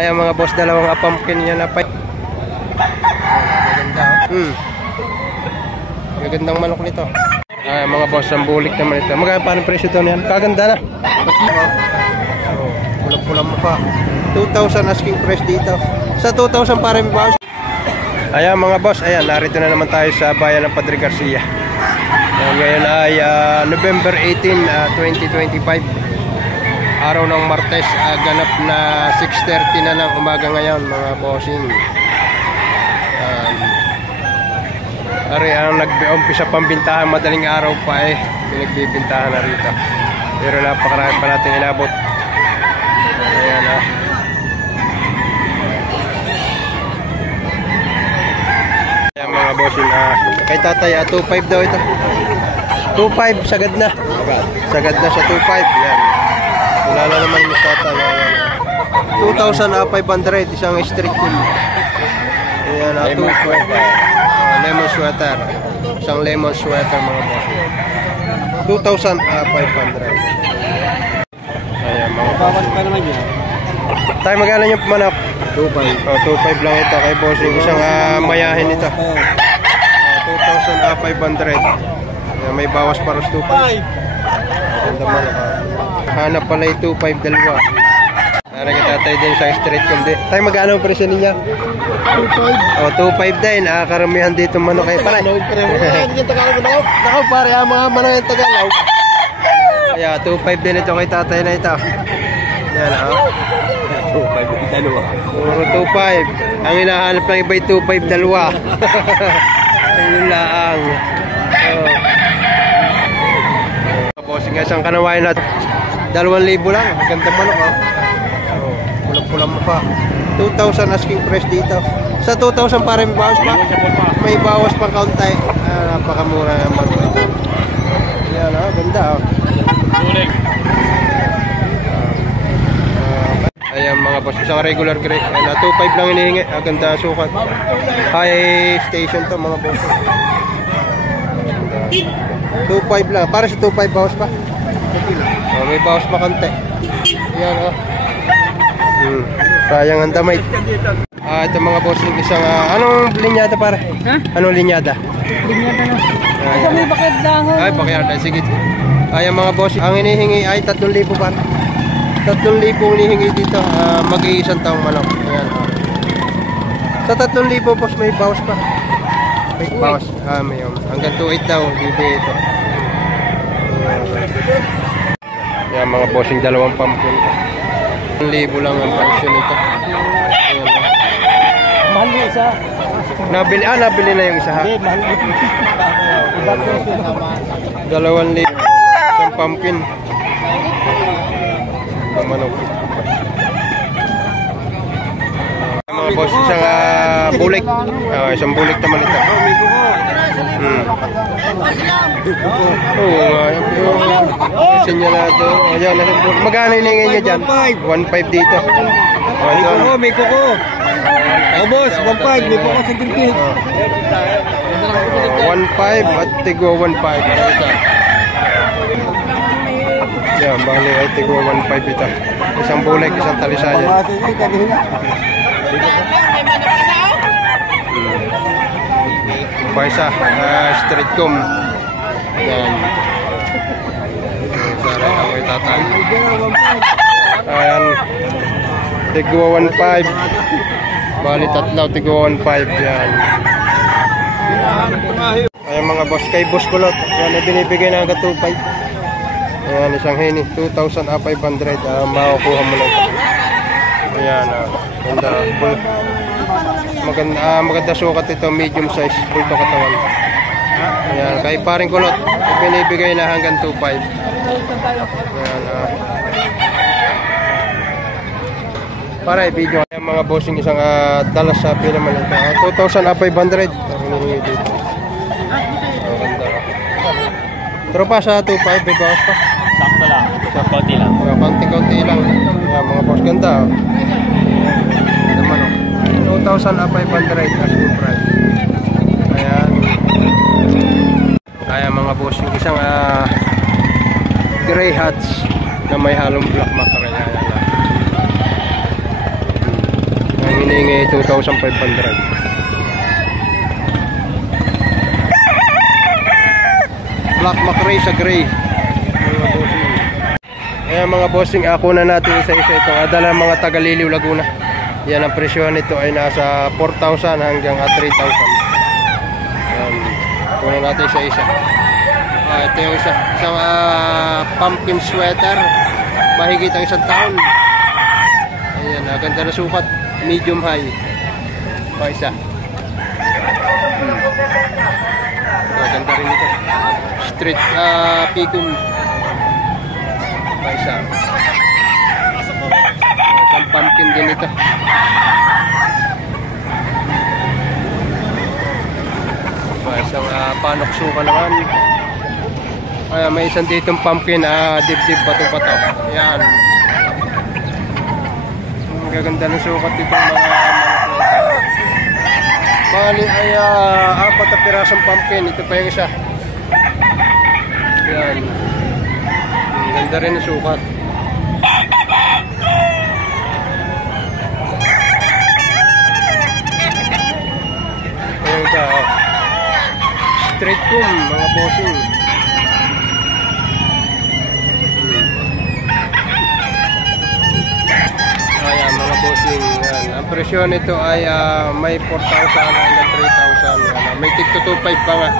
Ayan mga boss, dalawang pumpkin yan na pa. Maganda oh. Magandang manok nito. Ayan mga boss, ang bulik naman ito. Magkano pa ang presyo ito niyan? Kaganda na. Pulang-pulang mo pa. 2,000 asking price dito. Sa 2,000 para may bawas. Ayan mga boss, ayan, narito na naman tayo sa bayan ng Padre Garcia. Ngayon ay November 18, 2025. Araw ng Martes, ganap na 6:30 na ng umaga ngayon mga bossing. Ari ang nag-umpisa pambintahan, madaling araw pa pinagbibintahan na rito. Pero napakarami pa natin inabot. Ayan Ayan mga bossing, kay tatay 2.5 daw ito. 2.5 sagad na. Sagad na sa 2.5. Yan. Wala na naman yung tatay. 2,500 isang street food. Ayan, 2.5. Lemon sweater. Isang lemon sweater mga boss. 2,500. Ayan mga boss. Bawas pa naman yan. Tayo magkano yung manok? 2.5. 2.5 lang ito kay bossing. Isang mayahin ito. 2,500. May bawas para sa 2.5. Ganda manok. Hanap pala yung 2.5 dalawa. Para kitatay din sa street kundi. Tayo magkano ang presyo niya? 2.5. 2.5 din. Karamihan dito manok kayo. Pare. Nakaw pare, mga manok yung Tagalog. Kaya 2.5 din ito kay tatay na ito. Yan 2.5 dalawa. Puro 2.5. Ang hinahanap lang iba yung 2.5 dalawa. Ayun lang. Bossing nga isang kanawain natin. 2,000 lang. Ganda manok pulang-pulang mo pa. 2,000 asking price dito. Sa 2,000 para may bawas pa. May bawas pang kaunti. Napakamura naman. Yan ganda ayan mga boss, isang regular crate. 2.5 lang hinihingi. Ganda sukat. High station to mga boss. 2.5 lang. Para sa 2.5 bawas pa. May bawas pa kante. Yan sayang ang damay. Ito mga boss, isang anong linyada para? Anong linyada? Linyada na. Ito may bakit lang. Ay, bakit sige. Ayan mga boss, ang hinihingi ay 3,000 pa. 3,000 hinihingi dito. Mag-iisang taong manok. Ayan. Sa 3,000 boss may bawas pa. May bawas. May hanggang 2.8 daw. Bibigay ito. Yan mga bossing, dalawang pumpkin. 1,000 lang ang presyo nito. Mahal yung isa. Nabili na yung isa ha? Hindi, mahal yung isa. 2,000. Isang pumpkin. Manok. Mga boss, isang bulik. Isang bulik naman ito. Oo nga. Sinyalado. Ayan, magkano hiningi niya dyan? 1.5 dito. May kuko. Boss, 1.5. May kuko sa gilgit. 1.5 at tigwa 1.5. Yan, bali ay tigwa 1.5 ito. Isang bulik, isang talisayan. Paisa, streetcom. Yan. Sarap ako itatay. Ayan. Tigwa 1.5. Bali tatlaw, tigwa 1.5. Yan. Ayan mga boss, kay Boss Kulot. Yan ay binibigay na hanggang 2.5. Ayan, isang hini. 2,500. Makukuha mo lang. Ayan. Ganda. Maganda sukat ito, medium size, full to katawan. Ayan, kay paring Kulot, binibigay na hanggang 2.5. Ayan, para i-video. Ayan mga bossing, isang dalas sa naman ito. 2,500. Hinihingi dito. Maganda. Tropa sa 2.5, may bawas pa. Sakto lang. Konti lang. Konti lang. Ayan mga boss, ganda. Naman 2,500 asking price. Ayan. Ayan mga boss, yung isang gray hats na may halong black mackerel. hihingi 2,500. Black McRae sa gray. Mga bossing. Ayan mga bossing, ako na natin isa-isa ito. Adala mga Tagaliliw, Laguna. Yan ang presyo nito ay nasa 4,000 hanggang 3,000. Ayan. Kunin natin isa-isa. Ito yung isang pumpkin sweater. Mahigit ang 1 taon. Ayan, ganda na sukat. Medium high. Isa. Ganda rin ito. Street picon. Isa. Isang pumpkin din ito. Isang panok suka naman. May isang ditong pumpkin, dibdib, bato-bato. Yan. Ang gaganda ng sukat dito mga bali ay 4 na pirasong pumpkin. Ito pa yung isa. Yan. Ang ganda rin ng sukat. Ayan ito. Straight comb mga bossing. Ayan mga bossing. Yan. Ang presyo nito ay may 4,000 hanggang 3,000. May tig to 2,500 pa nga.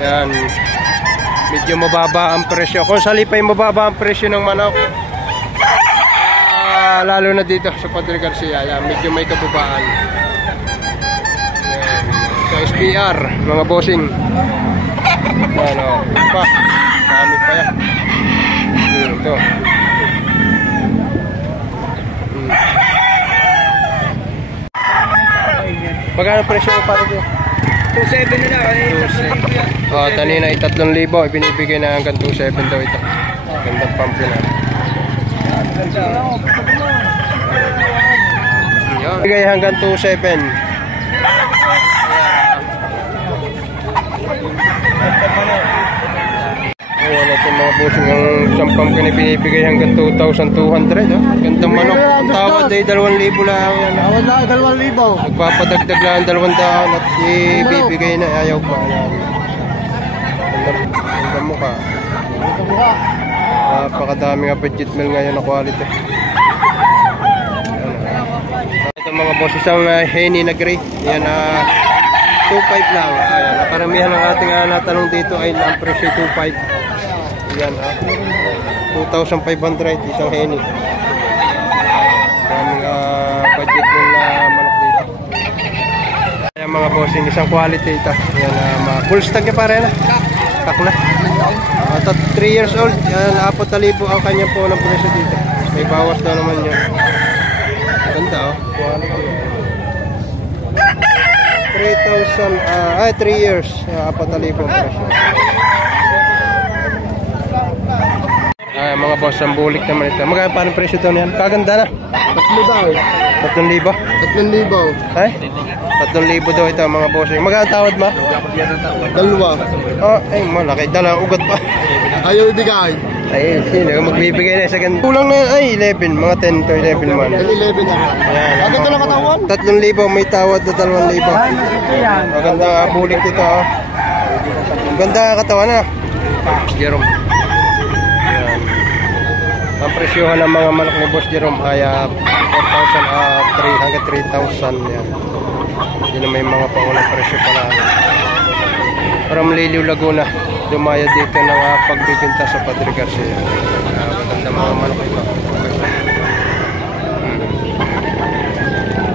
Yan. Medyo mababa ang presyo. Kung salipay mababa ang presyo ng manok. Lalo na dito sa Padre Garcia. Yan. Medyo may kababaan. Yan. Sa SPR mga bossing. Yan o. Pa. Dami pa yan. Ito. Magkano presyo mo para dito? 2,700 na lang. Tanina ay 3,000. Ibinibigay na hanggang 2,700 daw ito. Gandang pampi na. Ibigay hanggang 2,700. Ayan natin mga bossing. Ang isang pumpkin ay binibigay hanggang 2,200. Gandang manok. Ang tawad ay 2,000 lang. Tawad na 2,000. Nagpapadagdag lang 200 at ibibigay na. Ayaw pa. Gandang mukha. Napakadami nga budget meal ngayon na quality. Ito mga boss, isang Henny na gray. Yan 2,500 lang. Ayan, karamihan ng ating natanong dito ay ang presyo 2,500. Yan 2,500 isang Henny. Maraming budget meal na manok dito. Ayan mga boss, isang quality ito. Yan full stack ka pa rin. Kak na. 3 years old. Yan 4,000 ang kanya po ng presyo dito. May bawas na naman yun. Ganda quality. 3 years 4,000 ang presyo. Mga boss, ang bulik naman ito. Magkano pa rin presyo ito niyan? Kaganda na. 3,000. 3,000? Ay? 3,000 daw ito mga boss. Magkano tawad ma? 2. Ay malaki. Dalang ugat pa. Ayaw ibigay. Ay, sino? Magbibigay na sa ganda. Kulang na, ay 11. Mga 10 to 11 man. 11 na. Ayan. Agad na katawan? 3,000. May tawad na 2,000. Maganda bulik ito. Ganda katawan na. Jerome. Ayan. Ang presyohan ng mga manok ni Boss Jerome ay 4,000 hanggang 3,000 yan. Hindi na may mga pangulang presyo pala. From Liliw, Laguna, dumaya dito ng pagbibinta sa Padre Garcia. Maganda mga manok ito.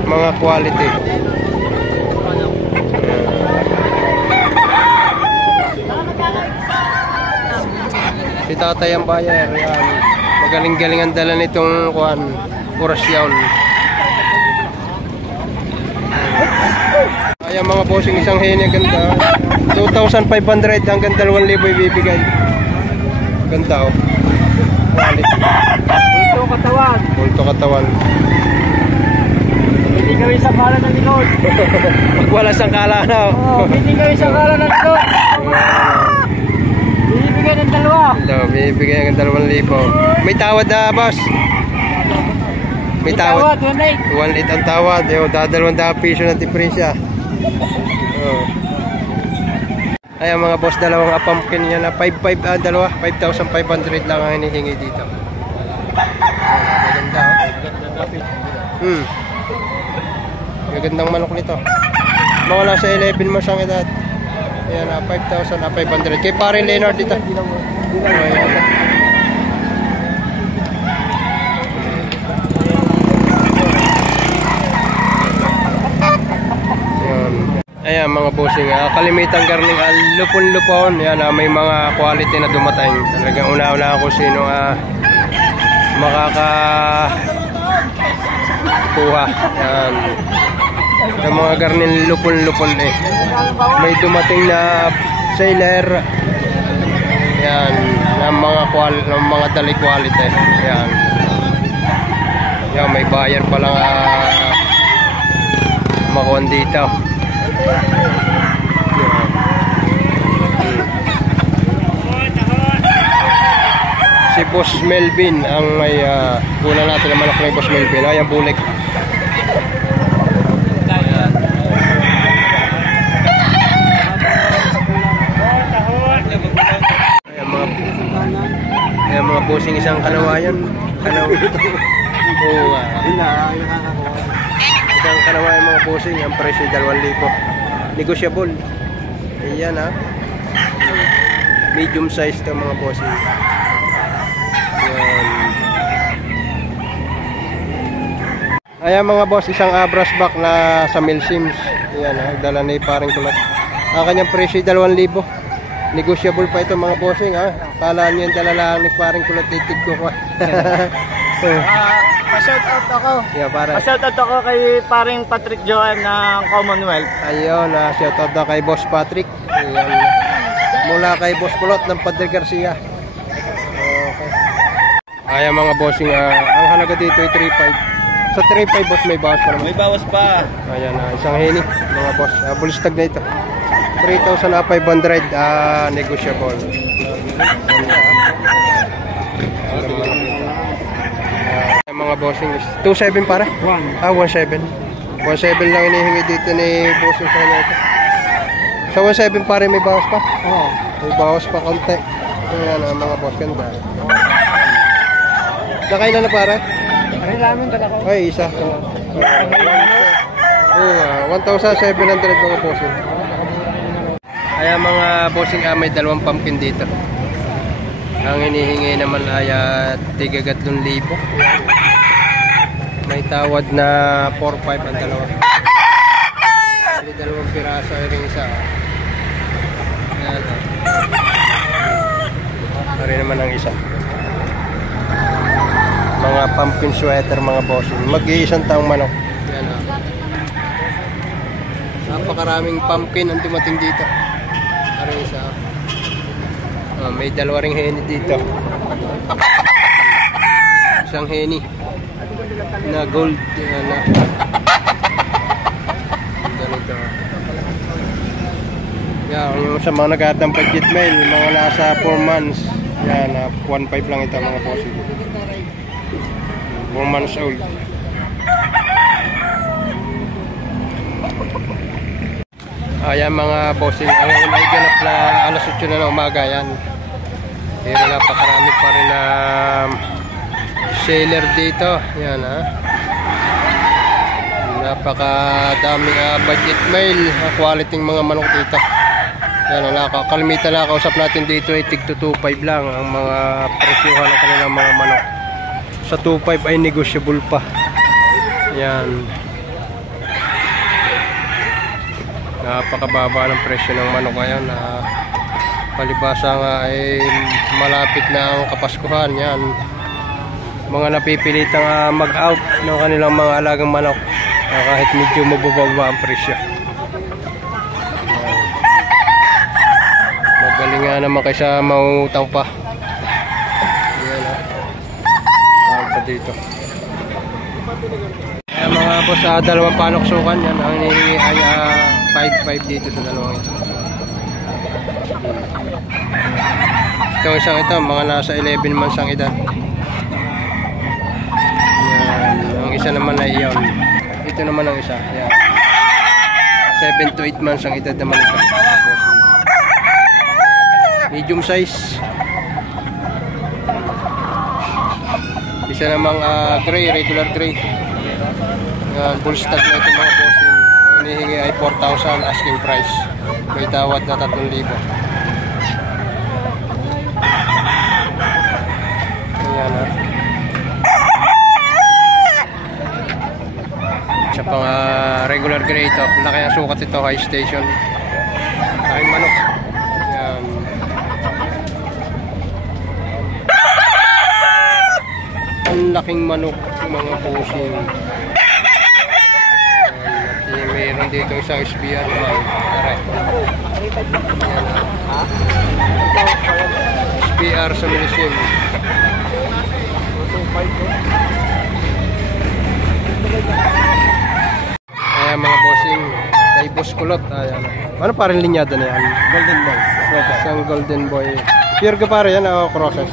Mga quality. Si Tatay ang Bayer, yan. Magaling-galing ang dala nitong orasyon. Ayan mga bossing, isang Henny, ganda. 2,500 hanggang 2,000 ibibigay. Ganda quality. Bulto katawan. Hindi kami sa kala ng likod. Pag wala sangkala na. Hindi kami sa kala ng likod. Bibigay ng 2. Bibigay ng 2,000. May tawad na boss. May tawad. 1.8 ang tawad. Dadalawang piso na diferensya. Ayan mga boss, dalawang pumpkin yan na 5.5 dalawa, 5,500 lang ang hinihingi dito. Maganda Magandang manok nito. Mga nasa 11 months ang edad. Ayan 5,500. Kay pare Leonard dito. Ayan mga bossing, kalimitan garning lupon-lupon. Yan, may mga quality na dumating. Talagang una-una ako sino makakakuha. Yan. Yung mga garning lupon-lupon may dumating na sailor. Yan, ng mga dali quality. Yan. Yan, may buyer pa lang makuha dito. Si Boss Melvin ang may kunan natin ang manok ng Boss Melvin. Ayan bulik. Ayan mga bossing, isang kanawayan. Isang kanawayan mga bossing. Ang presyo 2,000. Negotiable. Ayan medium size ito mga bossing. Ayan mga boss, isang brush back na sa Milsims. Ayan dala na parang kulot. Ang kanyang presyo 2,000. Negotiable pa ito mga bossing Kala nyo yung dala lang ni parang kulot, titig ko ko. Pa-shoutout ako. Yeah, Pa-shoutout ako kay paring Patrick Joan ng Commonwealth. Ayun, shoutout na kay Boss Patrick. Ayan. Mula kay Boss Kulot ng Padre Garcia. Okay. Ayan mga bossing, ang halaga dito ay 3.5. Sa 3.5 boss, may bawas pa naman. May bawas pa. Ayan, isang heni mga boss. Bulstag na ito. 3,500 negotiable. Mga bossing, 2.7 para? 1.7. 1.7 lang inihingi dito ni bossing sa kanya ito. Sa 1.7 pare may bawas pa? Oo. May bawas pa konti. Ayan mga boss, ganda. Nakailan na pare? Namin dala ko. Ay, isa. 1,700 mga bossing. Ayan mga bossing, may dalawang pumpkin dito. Ang hinihingi naman ay tigagat 3,000. May tawad na 4.5 ang dalawa. May dalawang piraso rin isa. Ayan Pari naman ang isa. Mga pumpkin sweater mga bossing. Mag-iisang taong manok. Ayan Napakaraming pumpkin ang dumating dito. Pari isa. May dalawa ring heni dito. Isang heni na gold na ganito. Yung sa mga nag-atang budget mail, mga nasa 4 months. Yan, 1.5 lang ito mga bossing. 4 months old. Ayan mga bossing, ang may ganap na alas 8 na ng umaga yan. Pero napakarami pa rin na seller dito. Yan napakadaming budget mail, quality mga manok dito. Yan kalimitan na kausap natin dito ay tig 2.5 lang ang mga presyohan ng kanilang mga manok. Sa 2.5 ay negotiable pa. Yan. Napakababa ng presyo ng manok ngayon. Palibasa nga ay malapit na ang Kapaskuhan. Yan. Mga napipilitang mag-out ng kanilang mga alagang manok kahit medyo mabababa ang presyo. Magaling nga naman kaysa mautang pa. Yan pa dito. Kaya mga boss, dalawang panoksukan yan. Ang hinihingi ay 5.5 dito sa dalawang ito. Itong isang ito, mga nasa 11 months ang edad. Yan. Ang Yung isa naman ay iyon. Ito naman ang isa. Yan. 7 to 8 months ang edad naman ito. Medium size. Isa namang gray, regular gray. Yan, full stock na ito mga bossing. Ang hinihingi ay 4,000 asking price. May tawad na 3,000. Ayan ha. Sa pang regular gray ito. Laki ang sukat ito, high station. Laking manok. Ayan. Ang laking manok mga bossing. Mayroon dito isang SBR naman. SBR sa Milisim. Ayan mga bossing. Kay Boss Kulot. Ayan. Ano parang linyada na yan? Golden Boy. Isang Golden Boy. Pure ka pare yan o crosses?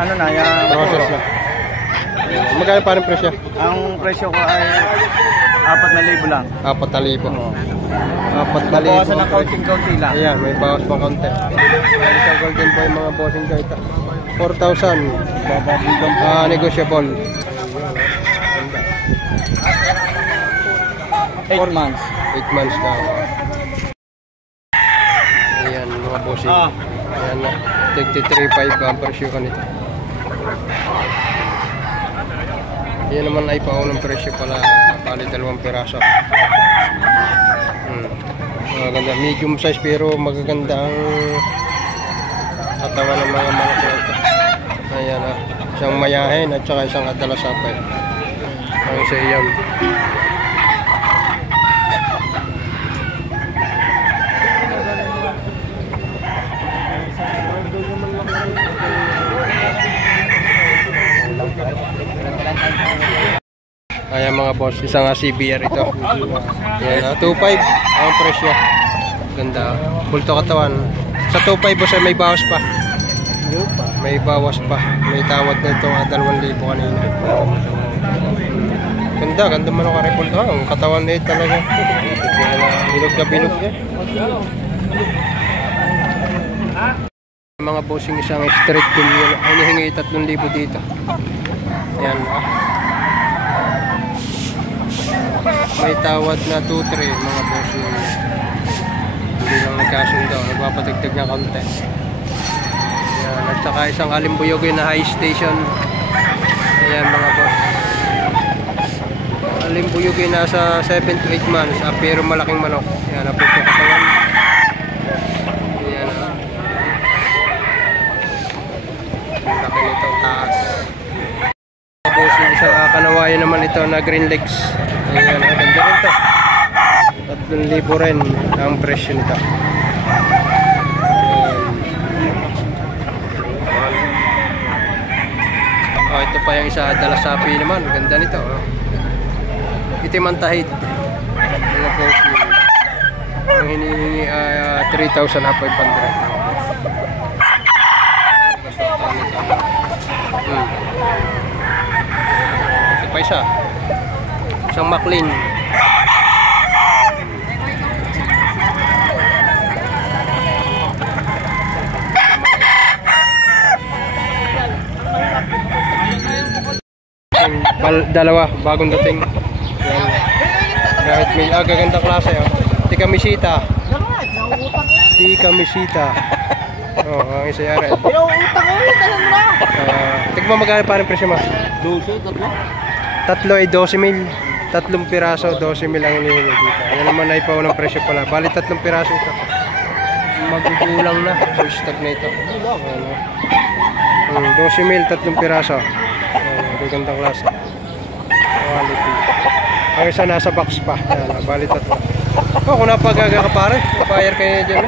Ano na, yung Crosses na. Magkano parang presyo? ang presyo ko ay 4,000 lang. 4,000. 4,000. Bawasan ng kaunting-kaunti lang. Ayan, may bawas pang konti. Ayan sa Golden Boy mga bossing ko ito. 4,000. Negotiable. 8 months. 8 months na. Ayan mga bossing. Ayan na. 33.5 ang presyo ka nito. Yan naman ay paunang presyo pala. Bali 2 piraso. Maganda. Medium size pero magaganda ang katawan ng mga manok na ito. Ayan ha. Isang mayahin at saka isang adalasapay. Ang isa iyan. Ayan mga boss, isang CBR ito. Ayan, 2.5 ang presyo. Ganda. Bulto katawan. Sa 2.5 boss ay may bawas pa. May bawas pa. May tawad na ito 2,000 kanina. Ganda, ganda man ang karipol. Ang katawan na ito talaga. Bilog na bilog eh. Mga bossing isang straight bill yun. Ay hinihingi 3,000 dito. Ayan may tawad na 2-3 mga bossing. Hindi lang nagkasundo. Nagpapatagtag na konti. Ayan. At saka isang alimbuyogin na high station. Ayan mga boss. Alimbuyogin nasa 7 to 8 months. Pero malaking manok. Ayan. Napot ko katawan. Ayan. Laki nito. Taas. Mga bossing. Isang kanawayan naman ito na green legs. Ayan, ganda rin ito. 3,000 rin ang presyo nito. Ito pa yung isa, dalasapi naman. Ganda nito. Itim ang tahid. Mga bossing. Ang hinihingi 3,500. Ito pa isa. Isang Maclean. Dalawa, bagong dating. Kahit may gagandang klase. Tika misita. Oh, ang isa yara. Tigma magkano pa rin presyo mo? 12, 3 ay 12,000. 3 piraso, 12,000 ang hinihingi dito. Yan naman ay paunang presyo pala. Bali 3 piraso ito. Magugulang na. Full stock na ito. 12,000, 3 piraso. Gagandang klase. Quality. Ang isa nasa box pa. Bali 3. Kung napagaga ka pare, papayar kayo dyan.